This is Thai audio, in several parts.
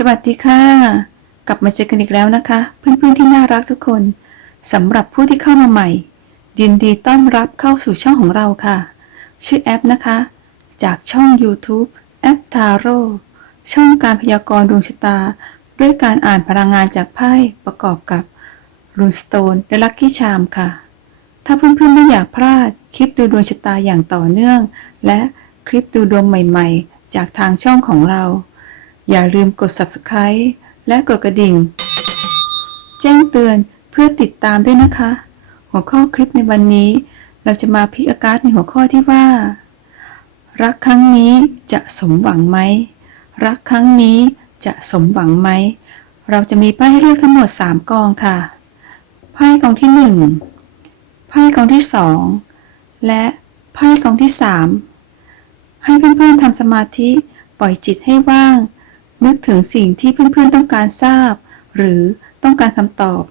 สวัสดีค่ะ กลับมาเจอกันอีกแล้วนะคะ เพื่อนๆที่น่ารักทุกคนสำหรับผู้ที่เข้ามาใหม่ ยินดีต้อนรับเข้าสู่ช่องของเราค่ะ ชื่อแอปนะคะ จากช่อง YouTube แอปทาโร่ช่องการพยากรณ์ดวงชะตา ด้วยการอ่านพลังงานจากไพ่ประกอบกับรูนสโตนและลัคกี้ชามค่ะ ถ้าเพื่อนๆไม่อยากพลาดคลิปดูดวงชะตาอย่างต่อเนื่อง และคลิปดูดวงใหม่ๆ จากทางช่องของเรา อย่าลืมกด subscribe และกดกระดิ่ง แจ้งเตือนเพื่อติดตามด้วยนะคะ หัวข้อคลิปในวันนี้ เราจะมาพิกอาการในหัวข้อที่ว่า รักครั้งนี้จะสมหวังไหม รักครั้งนี้จะสมหวังไหม เราจะมีไพ่ให้เลือกทั้งหมด 3กองค่ะ ไพ่กองที่ 1 ไพ่กองที่ 2 และไพ่กองที่ 3 ให้เพื่อนๆทำสมาธิปล่อยจิตให้ว่าง นึกถึงสิ่งที่เพื่อนๆต้องการทราบ หรือต้องการคำตอบ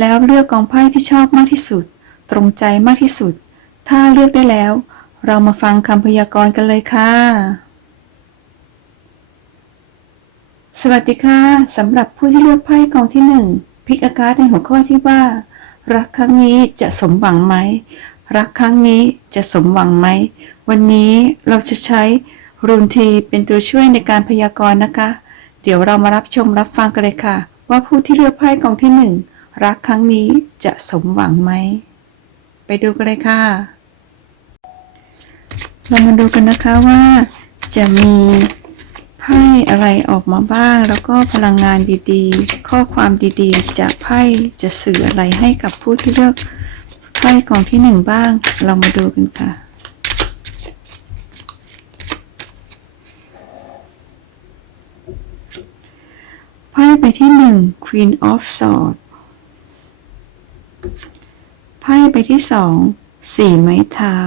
แล้วเลือกกองไพ่ที่ชอบมากที่สุด ตรงใจมากที่สุด ถ้าเลือกได้แล้ว เรามาฟังคำพยากรณ์กันเลยค่ะ สวัสดีค่ะสำหรับผู้ที่เลือกไพ่กองที่หนึ่งพิกอาการในหัวข้อที่ว่า รักครั้งนี้จะสมหวังไหม รักครั้งนี้จะสมหวังไหม วันนี้เราจะใช้รูนทีเป็นตัวช่วยในการพยากรณ์นะคะ เดี๋ยวเรามารับชมรับฟังกันเลยค่ะ ว่าผู้ที่เลือกไพ่กองที่หนึ่งรักครั้งนี้จะสมหวังไหม ไปดูกันเลยค่ะ เรามาดูกันนะคะว่า จะมีไพ่อะไรออกมาบ้าง แล้วก็พลังงานดีๆ ข้อความดีๆ จากไพ่จะสื่ออะไรให้กับผู้ที่เลือกไพ่กองที่หนึ่งบ้าง เรามาดูกันค่ะ ไพ่ใบที่หนึ่ง Queen of Swords ไพ่ใบที่สองสี่ไม้เท้า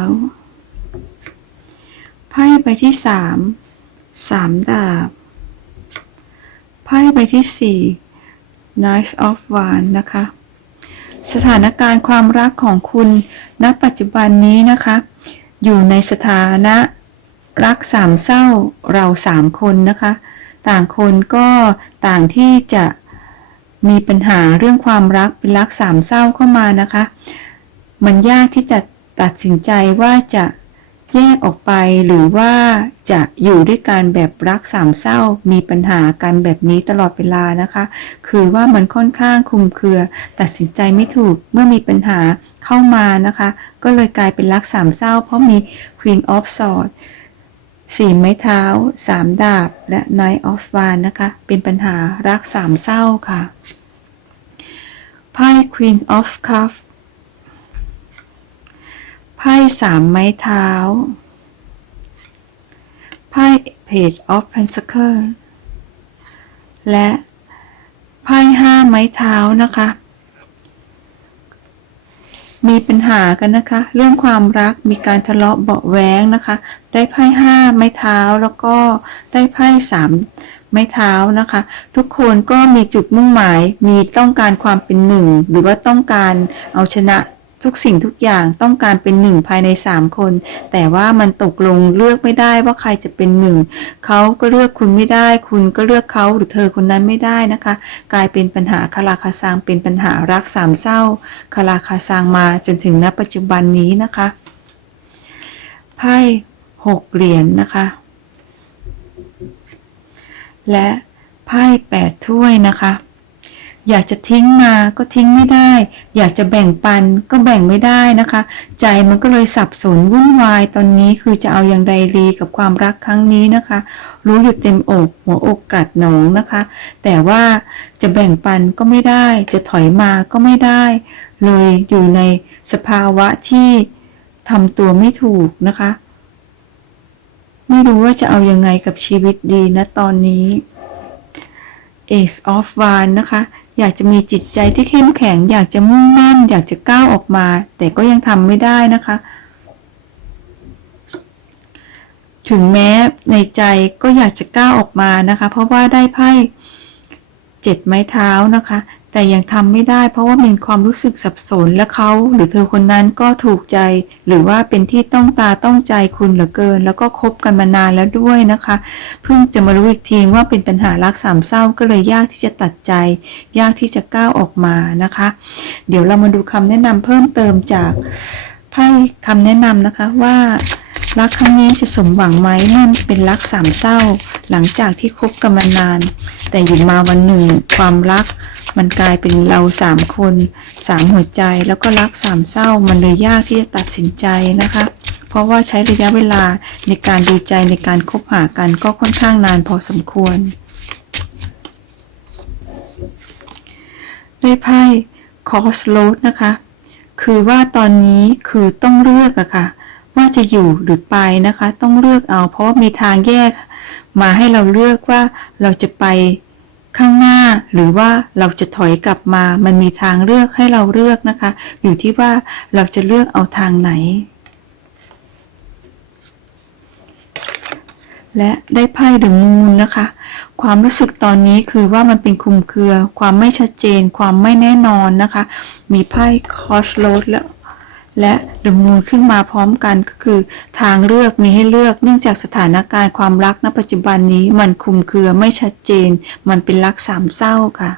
ไพ่ใบที่สามสามดาบ ไพ่ใบที่สี่ Knight of Wands นะคะ สถานการณ์ความรักของคุณณปัจจุบันนี้นะคะ อยู่ในสถานะรักสามเศร้าเราสามคนนะคะ ต่างคนก็ต่างที่จะมีปัญหาเรื่องความรักเป็นรักสามเศร้าเข้ามานะคะ มันยากที่จะตัดสินใจว่าจะแยกออกไปหรือว่าจะอยู่ด้วยกันแบบรักสามเศร้า มีปัญหากันแบบนี้ตลอดเวลานะคะ คือว่ามันค่อนข้างคุมเครือ ตัดสินใจไม่ถูกเมื่อมีปัญหาเข้ามานะคะ ก็เลยกลายเป็นรักสามเศร้า เพราะมี Queen of Swords สี่ไม้เท้าสามดาบ และ Knight of Wands นะคะ เป็นปัญหารักสามเศร้าค่ะ ไพ่ Queen of Cups ไพ่สามไม้เท้า ไพ่ Page of Pentacles และไพ่ห้าไม้เท้านะคะ มีปัญหากันนะคะ เรื่องความรักมีการทะเลาะเบาะแว้งนะคะ ได้ไพ่ห้าไม้เท้าแล้วก็ได้ไพ่สามไม้เท้านะคะ ทุกคนก็มีจุดมุ่งหมายมีต้องการความเป็นหนึ่งหรือว่าต้องการเอาชนะ ทุกสิ่งทุกอย่างต้องการเป็นหนึ่งภายในสามคน แต่ว่ามันตกลงเลือกไม่ได้ว่าใครจะเป็นหนึ่งเขาก็เลือกคุณไม่ได้ คุณก็เลือกเขาหรือเธอคนนั้นไม่ได้นะคะ กลายเป็นปัญหาคาราคาซังเป็นปัญหารักสามเศร้าคาราคาซังมาจนถึงณปัจจุบันนี้นะคะไพ่หกเหรียญนนะคะ และไพ่แปดถ้วยนะคะ อยากจะทิ้งมาก็ทิ้งไม่ได้ อยากจะแบ่งปันก็แบ่งไม่ได้นะคะ ใจมันก็เลยสับสนวุ่นวายตอนนี้คือจะเอาอย่างไรดีกับความรักครั้งนี้นะคะ รู้อยู่เต็มอกหัวอกกัดหนองนะคะ แต่ว่าจะแบ่งปันก็ไม่ได้ จะถอยมาก็ไม่ได้ เลยอยู่ในสภาวะที่ทำตัวไม่ถูกนะคะ ไม่รู้ว่าจะเอายังไงกับชีวิตดีนะตอนนี้ Ace of w a n d นะคะ อยากจะมีจิตใจที่เข้มแข็ง อยากจะมุ่งมั่น อยากจะก้าวออกมา แต่ก็ยังทำไม่ได้นะคะ ถึงแม้ในใจก็อยากจะก้าวออกมานะคะ เพราะว่าได้ไพ่เจ็ดไม้เท้านะคะ แต่ยังทำไม่ได้เพราะว่ามีความรู้สึกสับสนและเขาหรือเธอคนนั้นก็ถูกใจ หรือว่าเป็นที่ต้องตาต้องใจคุณเหลือเกิน แล้วก็คบกันมานานแล้วด้วยนะคะ เพิ่งจะมารู้อีกทีว่าเป็นปัญหารักสามเศร้าก็เลยยากที่จะตัดใจ ยากที่จะก้าวออกมานะคะ เดี๋ยวเรามาดูคำแนะนำเพิ่มเติมจากไพ่คำแนะนำนะคะว่ารักครั้งนี้จะสมหวังไหมเมื่อมันเป็นรักสามเศร้า หลังจากที่คบกันมานาน แต่อยู่มาวันหนึ่งความรัก มันกลายเป็นเราสามคนสามหัวใจแล้วก็รักสามเศร้ามันเลยยากที่จะตัดสินใจนะคะ เพราะว่าใช้ระยะเวลาในการดูใจในการคบหากันก็ค่อนข้างนานพอสมควรได้ไพ่คอสโลดนะคะ คือว่าตอนนี้คือต้องเลือกอะค่ะ ว่าจะอยู่หรือไปนะคะ ต้องเลือกเอา เพราะว่ามีทางแยกมาให้เราเลือกว่าเราจะไป ข้างหน้าหรือว่าเราจะถอยกลับมา มันมีทางเลือกให้เราเลือกนะคะ อยู่ที่ว่าเราจะเลือกเอาทางไหน และได้ไพ่ดอะมูนนะคะ ความรู้สึกตอนนี้คือว่ามันเป็นคลุมเครือ ความไม่ชัดเจน ความไม่แน่นอนนะคะ มีไพ่คอสโ o ดและ และดอะมูนขึ้นมาพร้อมกันก็คือ ทางเลือกมีให้เลือกเนื่องจากสถานการณ์ความรักณปัจจุบันนี้มันคลุมเครือไม่ชัดเจน มันเป็นรักสามเศร้าค่ะ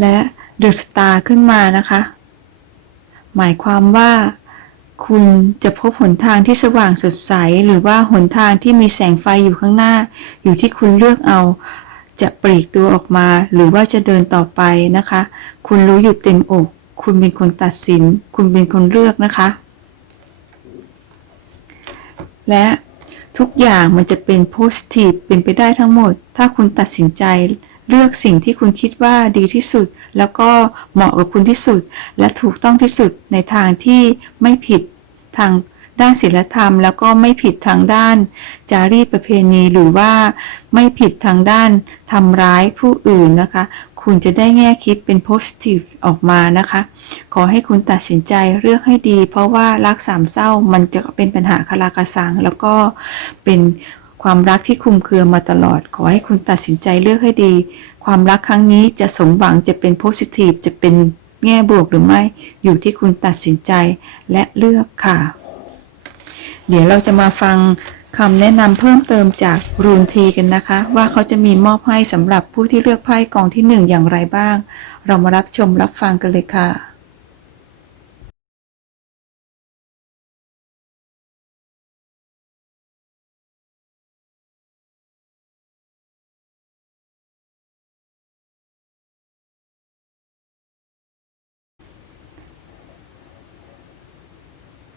และเดอะสตาร์ขึ้นมานะคะ หมายความว่าคุณจะพบหนทางที่สว่างสดใส หรือว่าหนทางที่มีแสงไฟอยู่ข้างหน้า อยู่ที่คุณเลือกเอา จะปลีกตัวออกมาหรือว่าจะเดินต่อไปนะคะ คุณรู้อยู่เต็มอก คุณเป็นคนตัดสิน คุณเป็นคนเลือกนะคะ และทุกอย่างมันจะเป็นโพสิทีฟเป็นไปได้ทั้งหมด ถ้าคุณตัดสินใจเลือกสิ่งที่คุณคิดว่าดีที่สุด แล้วก็เหมาะกับคุณที่สุด และถูกต้องที่สุดในทางที่ไม่ผิดทาง ด้านศีลธรรม แล้วก็ไม่ผิดทางด้าน จารีตประเพณีหรือว่าไม่ผิดทางด้านทำร้ายผู้อื่นนะคะ คุณจะได้แง่คิดเป็นโพสิทีฟออกมานะคะ ขอให้คุณตัดสินใจเลือกให้ดี เพราะว่ารักสามเศร้ามันจะเป็นปัญหาคาราคาซังแล้วก็เป็นความรักที่คุมเครือมาตลอด ขอให้คุณตัดสินใจเลือกให้ดี ความรักครั้งนี้จะสมหวังจะเป็นโพสิทีฟจะเป็นแง่บวกหรือไม่ อยู่ที่คุณตัดสินใจและเลือกค่ะ เดี๋ยวเราจะมาฟังคำแนะนำเพิ่มเติมจากรูนทีกันนะคะ ว่าเขาจะมีมอบให้สำหรับผู้ที่เลือกไพ่กองที่หนึ่งอย่างไรบ้าง เรามารับชมรับฟังกันเลยค่ะ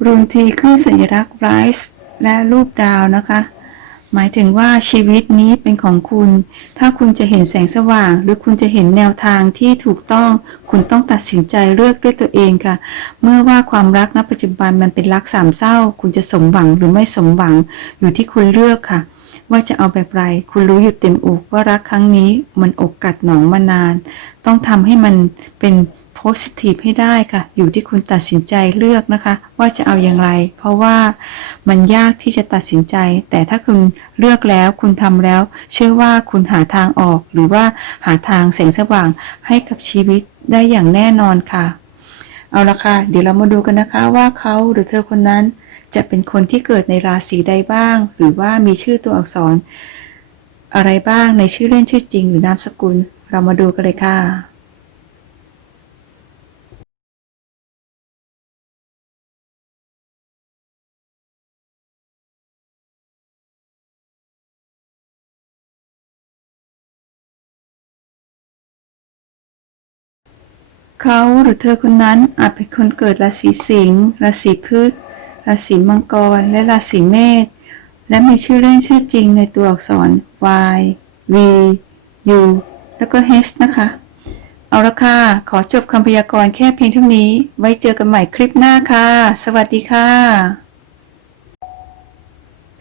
รูนทีขึ้นสัญลักษณ์ไรส์และรูปดาวนะคะ หมายถึงว่าชีวิตนี้เป็นของคุณ ถ้าคุณจะเห็นแสงสว่าง หรือคุณจะเห็นแนวทางที่ถูกต้อง คุณต้องตัดสินใจเลือกด้วยตัวเองค่ะ เมื่อว่าความรักณปัจจุบันมันเป็นรักสามเศร้า คุณจะสมหวังหรือไม่สมหวังอยู่ที่คุณเลือกค่ะ ว่าจะเอาแบบไร คุณรู้อยู่เต็มอกว่ารักครั้งนี้มันอกกัดหนองมานาน ต้องทำให้มันเป็น โพสิทีฟให้ได้ค่ะ อยู่ที่คุณตัดสินใจเลือกนะคะ ว่าจะเอาอย่างไร เพราะว่ามันยากที่จะตัดสินใจ แต่ถ้าคุณเลือกแล้วคุณทำแล้ว เชื่อว่าคุณหาทางออก หรือว่าหาทางแสงสว่างให้กับชีวิตได้อย่างแน่นอนค่ะ เอาละค่ะ เดี๋ยวเรามาดูกันนะคะว่าเขาหรือเธอคนนั้น จะเป็นคนที่เกิดในราศีใดบ้าง หรือว่ามีชื่อตัวอักษร อะไรบ้างในชื่อเล่นชื่อจริง หรือนามสกุล เรามาดูกันเลยค่ะ เขาหรือเธอคนนั้นอาจเป็นคนเกิดราศีสิงห์ราศีพฤษราศีมังกร และราศีเมษและมีชื่อเล่นชื่อจริงในตัวอักษร Y V U แล้วก็ H นะคะ เอาละค่ะ ขอจบคำพยากรณ์แค่เพียงเท่านี้ ไว้เจอกันใหม่คลิปหน้าค่ะ สวัสดีค่ะ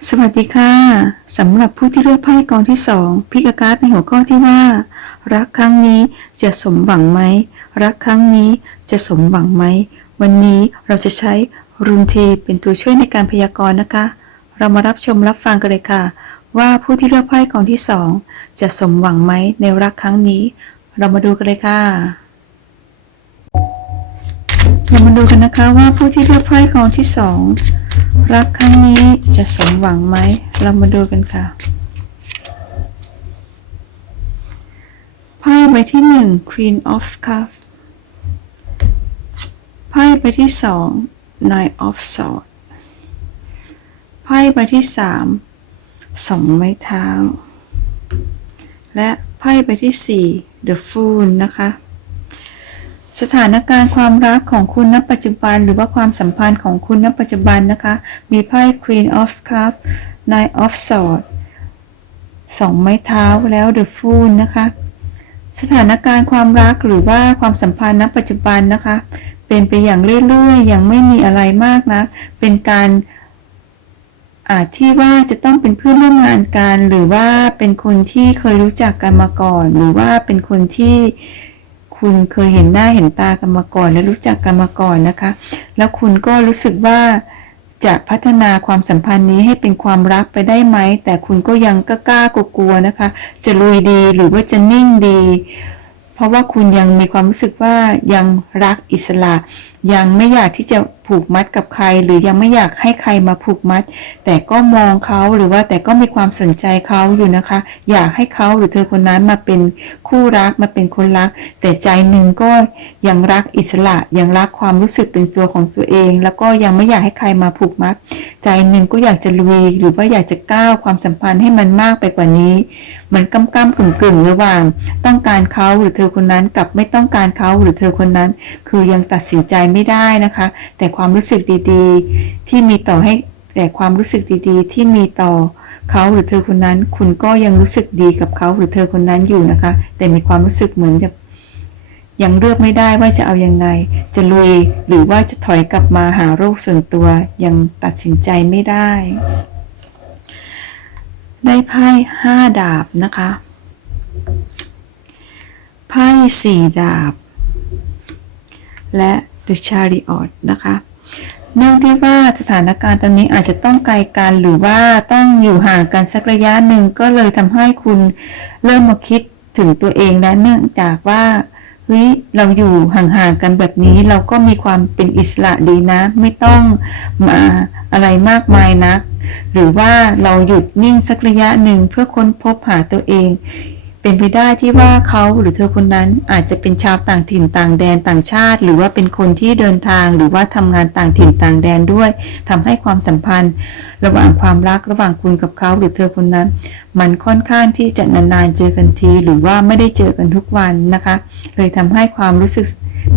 สวัสดีค่ะสำหรับผู้ที่เลือกไพ่กองที่สองพิกาการ์ดในหัวข้อที่ว่า รักครั้งนี้จะสมหวังไหม รักครั้งนี้จะสมหวังไหม วันนี้เราจะใช้รุนทีเป็นตัวช่วยในการพยากรณ์นะคะ เรามารับชมรับฟังกันเลยค่ะ ว่าผู้ที่เลือกไพ่กองที่สองจะสมหวังไหมในรักครั้งนี้ เรามาดูกันเลยค่ะเรามาดูกันนะคะว่าผู้ที่เลือกไพ่กองที่สอง รักครั้งนี้จะสมหวังไหม เรามาดูกันค่ะ ไพ่ใบที่หนึ่ง Queen of Cups ไพ่ใบที่สอง Nine of Swords ไพ่ใบที่สามสองไม้เท้า และไพ่ใบที่สี่ The Fool นะคะ สถานการณ์ความรักของคุณณปัจจุบัน หรือว่าความสัมพันธ์ของคุณณปัจจุบันนะคะ มีไพ่ Queen of Cups Nine of Swords สองไม้เท้าแล้ว The Fool นะคะ สถานการณ์ความรักหรือว่าความสัมพันธ์ณปัจจุบันนะคะ เป็นไปอย่างเรื่อยๆ ยังไม่มีอะไรมากนะ เป็นการอาจที่ว่าจะต้องเป็นเพื่อนร่วมงานกัน หรือว่าเป็นคนที่เคยรู้จักกันมาก่อน หรือว่าเป็นคนที่ คุณเคยเห็นหน้าเห็นตากันมาก่อน และรู้จักกันมาก่อนนะคะ แล้วคุณก็รู้สึกว่าจะพัฒนาความสัมพันธ์นี้ให้เป็นความรักไปได้ไหม แต่คุณก็ยังกล้ากลัวๆนะคะ จะลุยดีหรือว่าจะนิ่งดี เพราะว่าคุณยังมีความรู้สึกว่ายังรักอิสระ ยังไม่อยากที่จะผูกมัดกับใคร หรือยังไม่อยากให้ใครมาผูกมัด แต่ก็มองเขาหรือว่าแต่ก็มีความสนใจเขาอยู่นะคะ อยากให้เขาหรือเธอคนนั้นมาเป็นคู่รักมาเป็นคนรัก แต่ใจหนึ่งก็ยังรักอิสระยังรักความรู้สึกเป็นตัวของตัวเอง แล้วก็ยังไม่อยากให้ใครมาผูกมัด ใจหนึ่งก็อยากจะลุยหรือว่าอยากจะก้าวความสัมพันธ์ให้มันมากไปกว่านี้ มันกำกำกึ่งกึ่งระหว่าง ต้องการเขาหรือเธอคนนั้นกับไม่ต้องการเขาหรือเธอคนนั้น คือยังตัดสินใจไม่ได้นะคะ แต่ความรู้สึกดีๆ ที่มีต่อให้แต่ความรู้สึกดีๆ ที่มีต่อเขาหรือเธอคนนั้น คุณก็ยังรู้สึกดีกับเขาหรือเธอคนนั้นอยู่นะคะ แต่มีความรู้สึกเหมือนจะยังเลือกไม่ได้ว่าจะเอายังไง จะลุยหรือว่าจะถอยกลับมาหาโรคส่วนตัวยังตัดสินใจไม่ได้ ได้ไพ่ห้าดาบนะคะไพ่สี่ดาบ และ The Chariot นะคะเนื่องที่ว่าสถานการณ์ตอนนี้อาจจะต้องไกลกันหรือว่าต้องอยู่ห่างกันสักระยะหนึ่งก็เลยทำให้คุณเริ่มมาคิดถึงตัวเองนะเนื่องจากว่าเฮ้ยเราอยู่ห่างๆกันแบบนี้เราก็มีความเป็นอิสระดีนะ ไม่ต้องมาอะไรมากมายนัก หรือว่าเราหยุดนิ่งสักระยะหนึ่งเพื่อค้นพบหาตัวเอง เป็นไปได้ที่ว่าเขาหรือเธอคนนั้นอาจจะเป็นชาวต่างถิ่นต่างแดนต่างชาติ หรือว่าเป็นคนที่เดินทางหรือว่าทำงานต่างถิ่นต่างแดนด้วยทำให้ความสัมพันธ์ ระหว่างความรักระหว่างคุณกับเขาหรือเธอคนนั้น มันค่อนข้างที่จะนานๆเจอกันที หรือว่าไม่ได้เจอกันทุกวันนะคะ เลยทำให้ความรู้สึก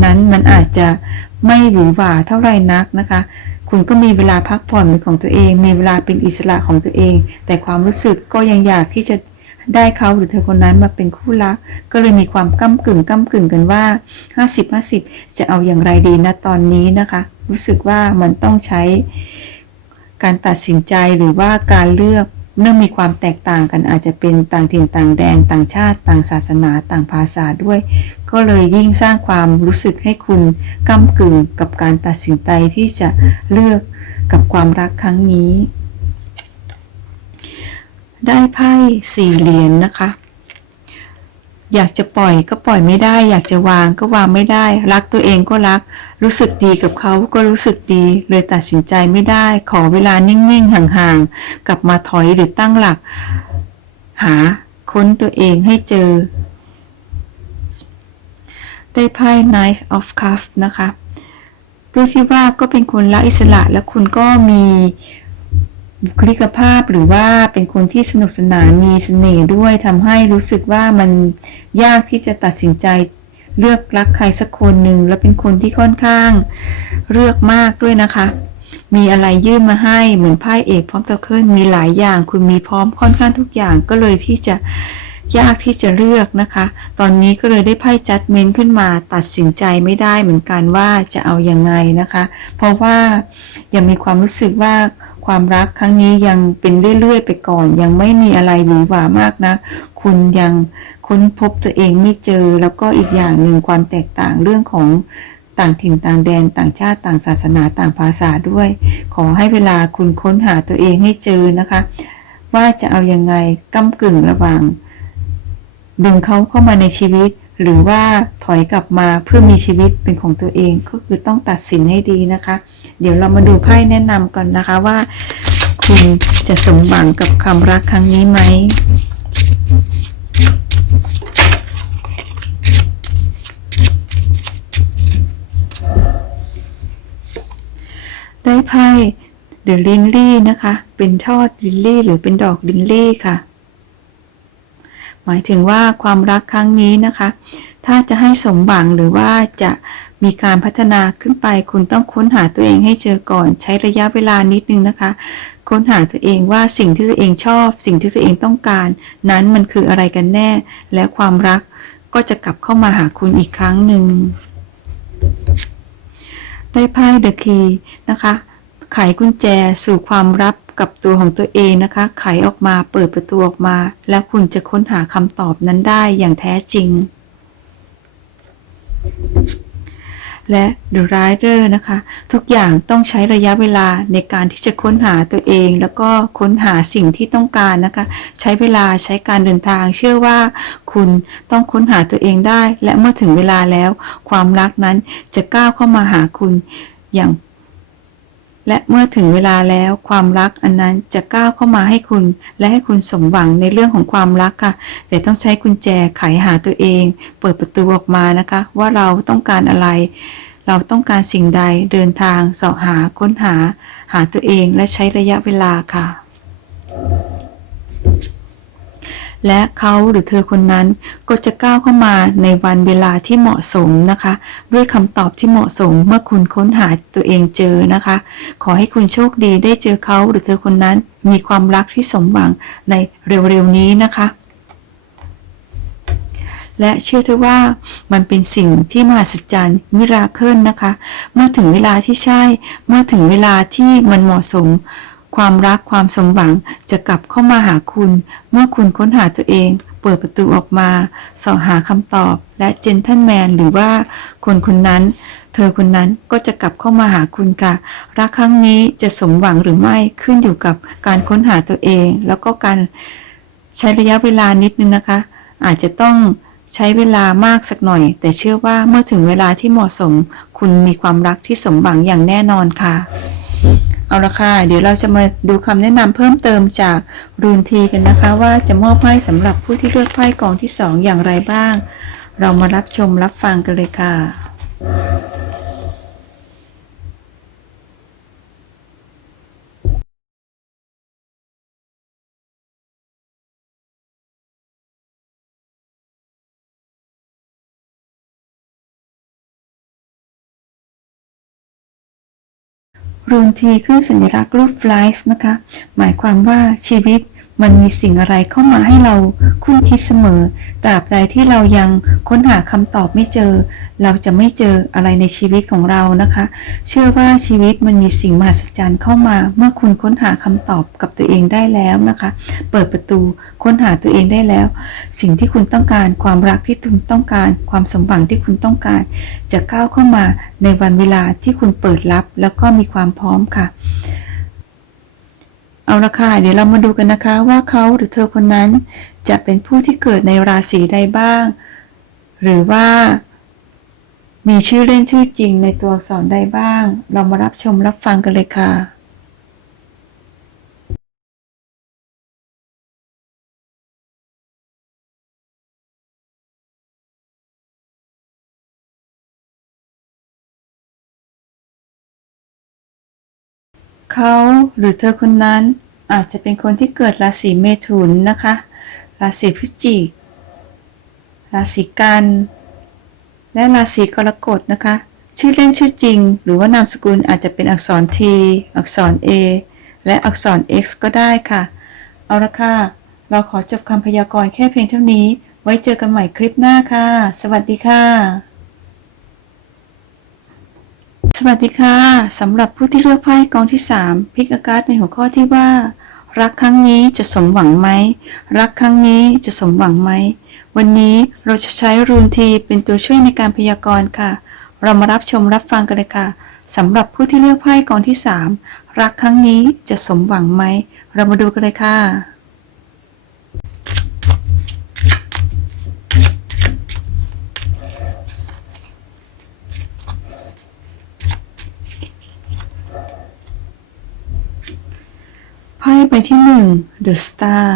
นั้นมันอาจจะไม่หวือหวาเท่าไหร่นักนะคะคุณก็มีเวลาพักผ่อนเป็นของตัวเอง มีเวลาเป็นอิสระของตัวเอง แต่ความรู้สึกก็ยังอยากที่จะ ได้เขาหรือเธอคนนั้นมาเป็นคู่รัก ก็เลยมีความก้ากึ่งก้ากึ่งกันว่า 50 50 จะเอาอย่างไรดีนะตอนนี้นะคะ รู้สึกว่ามันต้องใช้การตัดสินใจหรือว่าการเลือกเนื่องมีความแตกต่างกันอาจจะเป็นต่างถิ่นต่างแดนต่างชาติ ต่างศาสนาต่างภาษาด้วย ก็เลยยิ่งสร้างความรู้สึกให้คุณก้ากึ่งกับการตัดสินใจที่จะเลือกกับความรักครั้งนี้ ได้ไพ่สี่เหรียญนนะคะ อยากจะปล่อยก็ปล่อยไม่ได้ อยากจะวางก็วางไม่ได้ รักตัวเองก็รัก รู้สึกดีกับเขาก็รู้สึกดี เลยตัดสินใจไม่ได้ ขอเวลานิ่ง ๆ ห่าง ๆ กลับมาถอยหรือตั้งหลัก หาค้นตัวเองให้เจอ ได้ไพ่ Knight of Cups นะคะด้วยที่ว่าก็เป็นคนรักอิสระและคุณก็มี บุคลิกภาพหรือว่าเป็นคนที่สนุกสนานมีเสน่ห์ด้วยทำให้รู้สึกว่ามันยากที่จะตัดสินใจเลือกรักใครสักคนหนึ่งและเป็นคนที่ค่อนข้างเลือกมากด้วยนะคะ มีอะไรยื่นมาให้เหมือนไพ่เอกพร้อมตะเคิลมีหลายอย่างคุณมีพร้อมค่อนข้างทุกอย่างก็เลยที่จะยากที่จะเลือกนะคะ ตอนนี้ก็เลยได้ไพ่จัดเมนขึ้นมาตัดสินใจไม่ได้เหมือนกันว่าจะเอาอยัางไงนะคะ เพราะว่ายังมีความรู้สึกว่า ความรักครั้งนี้ยังเป็นเรื่อยๆ ไปก่อน ยังไม่มีอะไรหวือหวามากนะคุณยังค้นพบตัวเองไม่เจอ แล้วก็อีกอย่างหนึ่งความแตกต่างเรื่องของต่างถิ่นต่างแดนต่างชาติต่างศาสนาต่างภาษาด้วย ขอให้เวลาคุณค้นหาตัวเองให้เจอนะคะ ว่าจะเอายังไงก้ากึ่งระหว่างดึงเขาเข้ามาในชีวิต หรือว่าถอยกลับมาเพื่อมีชีวิตเป็นของตัวเองก็คือต้องตัดสินให้ดีนะคะ เดี๋ยวเรามาดูไพ่แนะนำก่อนนะคะว่า คุณจะสมหวังกับความรักครั้งนี้ไหมได้ไพ่เดอะลินลี่นะคะ เป็นทอดลินลี่หรือเป็นดอกลินลี่ค่ะ หมายถึงว่าความรักครั้งนี้นะคะ ถ้าจะให้สมหวังหรือว่าจะ มีการพัฒนาขึ้นไป คุณต้องค้นหาตัวเองให้เจอก่อน ใช้ระยะเวลานิดนึงนะคะ ค้นหาตัวเองว่าสิ่งที่ตัวเองชอบ สิ่งที่ตัวเองต้องการ นั้นมันคืออะไรกันแน่ และความรักก็จะกลับเข้ามาหาคุณอีกครั้งหนึ่งได้ไพ่เดอะคีนะคะ ไขกุญแจสู่ความลับกับตัวของตัวเองนะคะ ไขออกมาเปิดประตูออกมา แล้วคุณจะค้นหาคำตอบนั้นได้อย่างแท้จริง และ The Rider นะคะ ทุกอย่างต้องใช้ระยะเวลาในการที่จะค้นหาตัวเอง แล้วก็ค้นหาสิ่งที่ต้องการนะคะ ใช้เวลาใช้การเดินทาง เชื่อว่าคุณต้องค้นหาตัวเองได้ และเมื่อถึงเวลาแล้ว ความรักนั้นจะก้าวเข้ามาหาคุณอย่าง และเมื่อถึงเวลาแล้วความรักอันนั้นจะก้าวเข้ามาให้คุณ และให้คุณสมหวังในเรื่องของความรักค่ะ แต่ต้องใช้กุญแจไขหาตัวเอง เปิดประตูออกมานะคะ ว่าเราต้องการอะไร เราต้องการสิ่งใดเดินทางเสาะหาค้นหา หาตัวเองและใช้ระยะเวลาค่ะ และเขาหรือเธอคนนั้นก็จะก้าวเข้ามาในวันเวลาที่เหมาะสมนะคะ ด้วยคำตอบที่เหมาะสมเมื่อคุณค้นหาตัวเองเจอนะคะ ขอให้คุณโชคดีได้เจอเขาหรือเธอคนนั้น มีความรักที่สมหวังในเร็วๆนี้นะคะและเชื่อเถอะว่ามันเป็นสิ่งที่มหัศจรรย์มิราเคิลนะคะ เมื่อถึงเวลาที่ใช่ เมื่อถึงเวลาที่มันเหมาะสม ความรักความสมหวังจะกลับเข้ามาหาคุณ เมื่อคุณค้นหาตัวเอง เปิดประตูออกมาสอหาคำตอบ และเจนทันแมนหรือว่าคนคนนั้น เธอคนนั้นก็จะกลับเข้ามาหาคุณค่ะ รักครั้งนี้จะสมหวังหรือไม่ขึ้นอยู่กับการค้นหาตัวเอง แล้วก็การใช้ระยะเวลานิดนึงนะคะ อาจจะต้องใช้เวลามากสักหน่อย แต่เชื่อว่าเมื่อถึงเวลาที่เหมาะสม คุณมีความรักที่สมหวังอย่างแน่นอนค่ะ เอาละค่ะ เดี๋ยวเราจะมาดูคำแนะนำเพิ่มเติมจากรูนทีกันนะคะ ว่าจะมอบให้สำหรับผู้ที่เลือกไพ่กองที่ 2 อย่างไรบ้าง เรามารับชมรับฟังกันเลยค่ะางทีขึ้นสัญลักษณ์รูปฟลายส์นะคะ หมายความว่าชีวิต มันมีสิ่งอะไรเข้ามาให้เราคุ้นคิดเสมอ ตราบใดที่เรายังค้นหาคำตอบไม่เจอ เราจะไม่เจออะไรในชีวิตของเรานะคะ เชื่อว่าชีวิตมันมีสิ่งมหัศจรรย์เข้ามา เมื่อคุณค้นหาคำตอบกับตัวเองได้แล้วนะคะ เปิดประตูค้นหาตัวเองได้แล้ว สิ่งที่คุณต้องการความรักที่คุณต้องการ ความสมหวังที่คุณต้องการ จะก้าวเข้ามาในวันเวลาที่คุณเปิดรับ แล้วก็มีความพร้อมค่ะ เอาละค่ะเดี๋ยวเรามาดูกันนะคะว่าเขาหรือเธอคนนั้นจะเป็นผู้ที่เกิดในราศีใดบ้าง หรือว่า มีชื่อเล่นชื่อจริงในตัวอักษรใดบ้าง เรามารับชมรับฟังกันเลยค่ะ เขาหรือเธอคนนั้นอาจจะเป็นคนที่เกิดราศีเมถุนนะคะ ราศีพฤศจิก ราศีกัน และราศีกรกฎนะคะ ชื่อเล่นชื่อจริง หรือว่านามสกุลอาจจะเป็นอักษร T อักษร A และอักษร X ก็ได้ค่ะ เอาละค่ะ เราขอจบคำพยากรณ์แค่เพียงเท่านี้ ไว้เจอกันใหม่คลิปหน้าค่ะ สวัสดีค่ะ วัสดีค่ะสำหรับผู้ที่เลือกไพ่กองที่ 3 พิกอากาศในหัวข้อที่ว่า รักครั้งนี้จะสมหวังไหม รักครั้งนี้จะสมหวังไหม วันนี้เราจะใช้รูนทีเป็นตัวช่วยในการพยากรณ์ค่ะ เรามารับชมรับฟังกันเลยค่ะสำหรับผู้ที่เลือกไพ่กองที่ 3 รักครั้งนี้จะสมหวังไหม เรามาดูกันเลยค่ะ พ่ ไปที่หนึ่ง The Star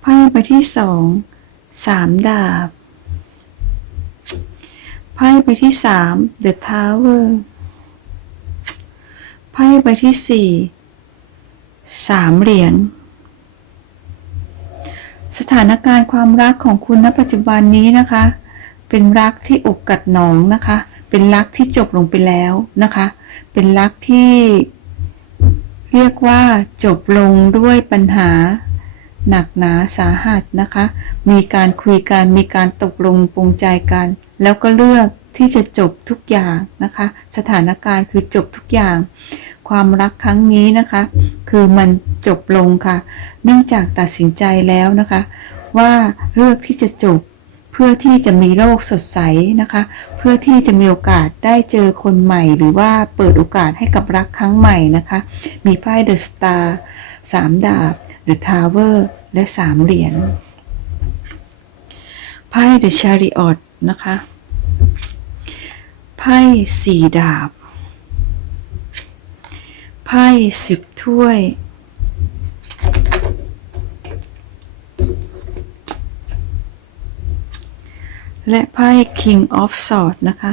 ไพ่ไปที่สอง สามดาบ ไพ่ไปที่สาม The Tower ไพ่ไปที่สี่สามเหรียญ สถานการณ์ความรักของคุณณปัจจุบันนี้นะคะ เป็นรักที่อกกัดหนองนะคะ เป็นรักที่จบลงไปแล้วนะคะ เป็นรักที่ เรียกว่าจบลงด้วยปัญหา หนักหนาสาหัสนะคะ มีการคุยกันมีการตกลงปรงใจกัน แล้วก็เลือกที่จะจบทุกอย่างนะคะ สถานการณ์คือจบทุกอย่าง ความรักครั้งนี้นะคะ คือมันจบลงค่ะ เนื่องจากตัดสินใจแล้วนะคะ ว่าเลือกที่จะจบ พื่อที่จะมีโลกสดใสนะคะ เพื่อที่จะมีโอกาสได้เจอคนใหม่ หรือว่าเปิดโอกาสให้กับรักครั้งใหม่นะคะ มีไพ่เดอะสตาร์สามดาบเดอะทาวเวอร์และสามเหรียญไพ่เดอะชาริออตนะคะไพ่สี่ดาบไพ่สิบถ้วย และไพ่ King of Swords นะคะ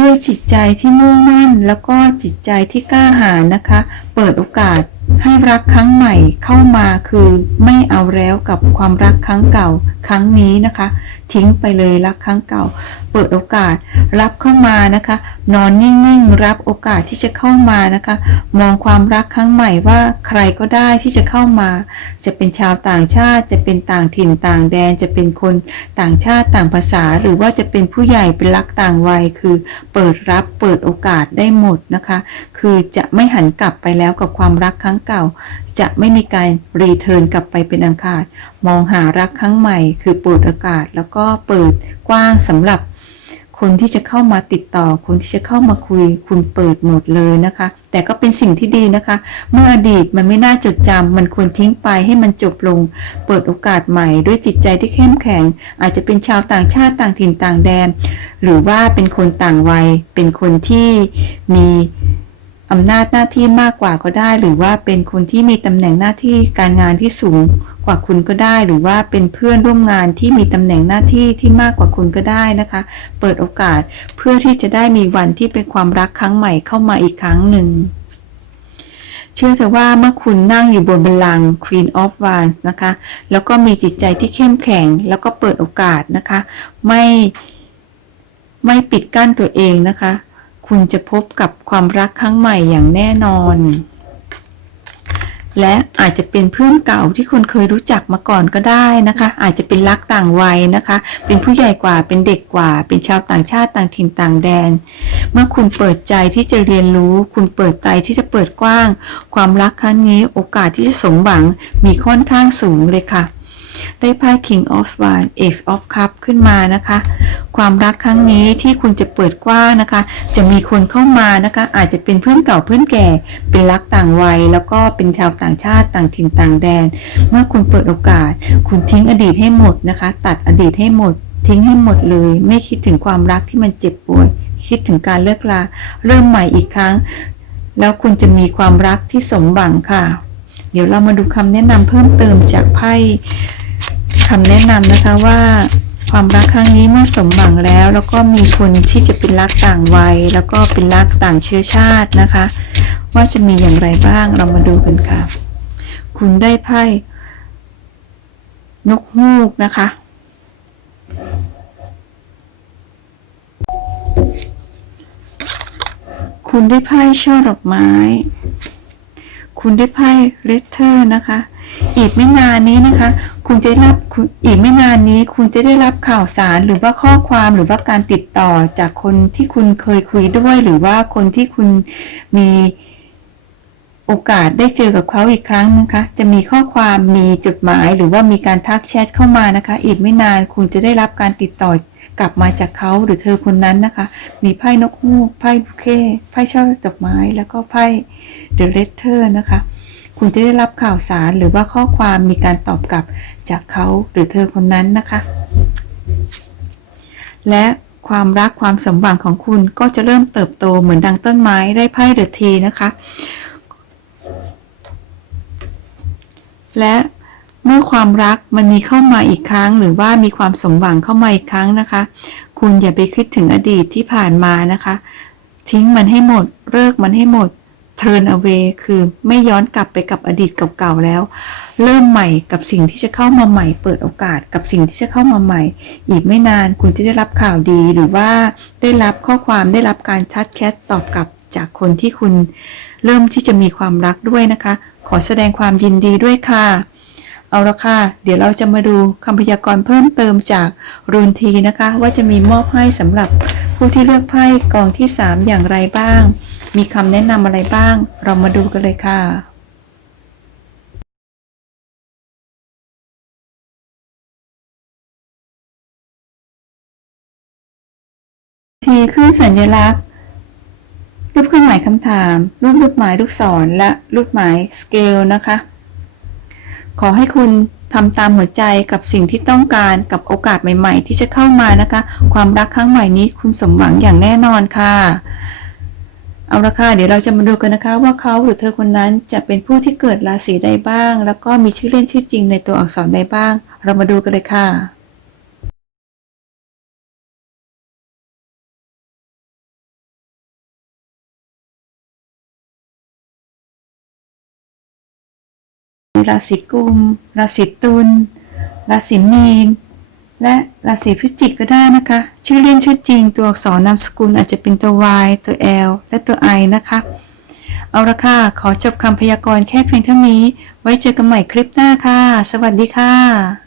ด้วยจิตใจที่มุ่งมั่นแล้วก็จิตใจที่กล้าหาญนะคะ เปิดโอกาสให้รักครั้งใหม่เข้ามาคือไม่เอาแล้วกับความรักครั้งเก่าครั้งนี้นะคะทิ้งไปเลยรักครั้งเก่า เปิดโอกาสรับเข้ามานะคะ นอนนิ่งๆ รับโอกาสที่จะเข้ามานะคะ มองความรักครั้งใหม่ว่าใครก็ได้ที่จะเข้ามา จะเป็นชาวต่างชาติ จะเป็นต่างถิ่นต่างแดน จะเป็นคนต่างชาติต่างภาษา หรือว่าจะเป็นผู้ใหญ่เป็นรักต่างวัยคือ เปิดรับเปิดโอกาสได้หมดนะคะ คือจะไม่หันกลับไปแล้วกับความรักครั้งเก่า จะไม่มีการรีเทิร์นกลับไปเป็นอังคาร มองหารักครั้งใหม่ คือเปิดโอกาสแล้วก็เปิดกว้างสำหรับ คนที่จะเข้ามาติดต่อ คนที่จะเข้ามาคุย คุณเปิดหมดเลยนะคะ แต่ก็เป็นสิ่งที่ดีนะคะ เมื่ออดีตมันไม่น่าจดจำมันควรทิ้งไปให้มันจบลง เปิดโอกาสใหม่ ด้วยจิตใจที่เข้มแข็ง อาจจะเป็นชาวต่างชาติต่างถิ่นต่างแดน หรือว่าเป็นคนต่างวัย เป็นคนที่มีอำนาจหน้าที่มากกว่าก็ได้ หรือว่าเป็นคนที่มีตำแหน่งหน้าที่การงานที่สูง กว่าคุณก็ได้ หรือว่าเป็นเพื่อนร่วมงานที่มีตำแหน่งหน้าที่ที่มากกว่าคุณก็ได้นะคะ เปิดโอกาสเพื่อที่จะได้มีวันที่เป็นความรักครั้งใหม่เข้ามาอีกครั้งหนึ่งเชื่อเถอะว่าเมื่อคุณนั่งอยู่บนบัลลังก์ Queen of Wands นะคะ แล้วก็มีจิตใจที่เข้มแข็ง แล้วก็เปิดโอกาสนะคะ ไม่ไม่ปิดกั้นตัวเองนะคะ คุณจะพบกับความรักครั้งใหม่อย่างแน่นอน และอาจจะเป็นเพื่อนเก่าที่คนเคยรู้จักมาก่อนก็ได้นะคะ อาจจะเป็นรักต่างวัยนะคะ เป็นผู้ใหญ่กว่าเป็นเด็กกว่า เป็นชาวต่างชาติต่างถิ่นต่างแดน เมื่อคุณเปิดใจที่จะเรียนรู้ คุณเปิดใจที่จะเปิดกว้าง ความรักครั้งนี้โอกาสที่จะสมหวังมีค่อนข้างสูงเลยค่ะ ได้ไพ่ King of Wands Ace of Cup ขึ้นมานะคะ ความรักครั้งนี้ที่คุณจะเปิดกว้างนะคะ จะมีคนเข้ามานะคะ อาจจะเป็นเพื่อนเก่าเพื่อนแก่ เป็นรักต่างวัย แล้วก็เป็นชาวต่างชาติต่างถิ่นต่างแดน เมื่อคุณเปิดโอกาส คุณทิ้งอดีตให้หมดนะคะ ตัดอดีตให้หมด ทิ้งให้หมดเลย ไม่คิดถึงความรักที่มันเจ็บปวดคิดถึงการเลิกลาเริ่มใหม่อีกครั้ง แล้วคุณจะมีความรักที่สมหวังค่ะ เดี๋ยวเรามาดูคำแนะนำเพิ่มเติมจากไพ่ คำแนะนำนะคะว่าความรักครั้งนี้เมื่อสมหวังแล้ว แล้วก็มีคนที่จะเป็นรักต่างวัย แล้วก็เป็นรักต่างเชื้อชาตินะคะ ว่าจะมีอย่างไรบ้างเรามาดูกันค่ะ คุณได้ไพ่นกฮูกนะคะ คุณได้ไพ่ช่อดอกไม้ คุณได้ไพ่เลตเตอร์นะคะ อีกไม่นานนี้นะคะ คุณจะได้รับอีกไม่นานนี้ คุณจะได้รับข่าวสารหรือว่าข้อความหรือว่าการติดต่อจากคนที่คุณเคยคุยด้วย หรือว่าคนที่คุณมีโอกาสได้เจอกับเขาอีกครั้งนะคะ จะมีข้อความมีจดหมาย หรือว่ามีการทักแชทเข้ามานะคะ อีกไม่นานคุณจะได้รับการติดต่อกลับมาจากเขาหรือเธอคนนั้นนะคะ มีไพ่นกฮูกไพ่บุเคไพ่ช่อดอกไม้ แล้วก็ไพ่เดอะเลตเตอร์นะคะ คุณจะได้รับข่าวสารหรือว่าข้อความมีการตอบกลับจากเขาหรือเธอคนนั้นนะคะ และความรักความสมหวังของคุณก็จะเริ่มเติบโตเหมือนดังต้นไม้ได้ไพ่เดือทีนะคะ และเมื่อความรักมันมีเข้ามาอีกครั้ง หรือว่ามีความสมหวังเข้ามาอีกครั้งนะคะ คุณอย่าไปคิดถึงอดีตที่ผ่านมานะคะ ทิ้งมันให้หมดเลิกมันให้หมด turn away คือไม่ย้อนกลับไปกับอดีตเก่าๆแล้ว เริ่มใหม่กับสิ่งที่จะเข้ามาใหม่ เปิดโอกาสกับสิ่งที่จะเข้ามาใหม่ อีกไม่นานคุณจะได้รับข่าวดีหรือว่าได้รับข้อความได้รับการชัดแชทตอบกลับจากคนที่คุณเริ่มที่จะมีความรักด้วยนะคะ ขอแสดงความยินดีด้วยค่ะ เอาละค่ะ เดี๋ยวเราจะมาดูคำพยากรณ์เพิ่มเติมจากรูนทีนะคะ ว่าจะมีมอบให้สำหรับผู้ที่เลือกไพ่กองที่ 3 อย่างไรบ้าง มีคำแนะนำอะไรบ้าง เรามาดูกันเลยค่ะ ทีคือสัญลักษณ์ รูปเครื่องหมายคำถาม รูปลูกหมายลูกศรและรูปหมายสเกลนะคะ ขอให้คุณทำตามหัวใจกับสิ่งที่ต้องการกับโอกาสใหม่ ๆ ที่จะเข้ามานะคะ ความรักครั้งใหม่นี้คุณสมหวังอย่างแน่นอนค่ะ เอาละค่ะเดี๋ยวเราจะมาดูกันนะคะ ว่าเขาหรือเธอคนนั้นจะเป็นผู้ที่เกิดราศีใดบ้าง แล้วก็มีชื่อเล่นชื่อจริงในตัวอักษรใดบ้าง เรามาดูกันเลยค่ะราศีกุม ราศีตุล ราศีมีน และราศีพิจิกก็ได้นะคะ ชื่อเล่นชื่อจริงตัวอักษรนามสกุลอาจจะเป็นตัว Y ตัว L และตัว I นะคะ เอาละค่ะ ขอจบคำพยากรณ์แค่เพียงเท่านี้ ไว้เจอกันใหม่คลิปหน้าค่ะ สวัสดีค่ะ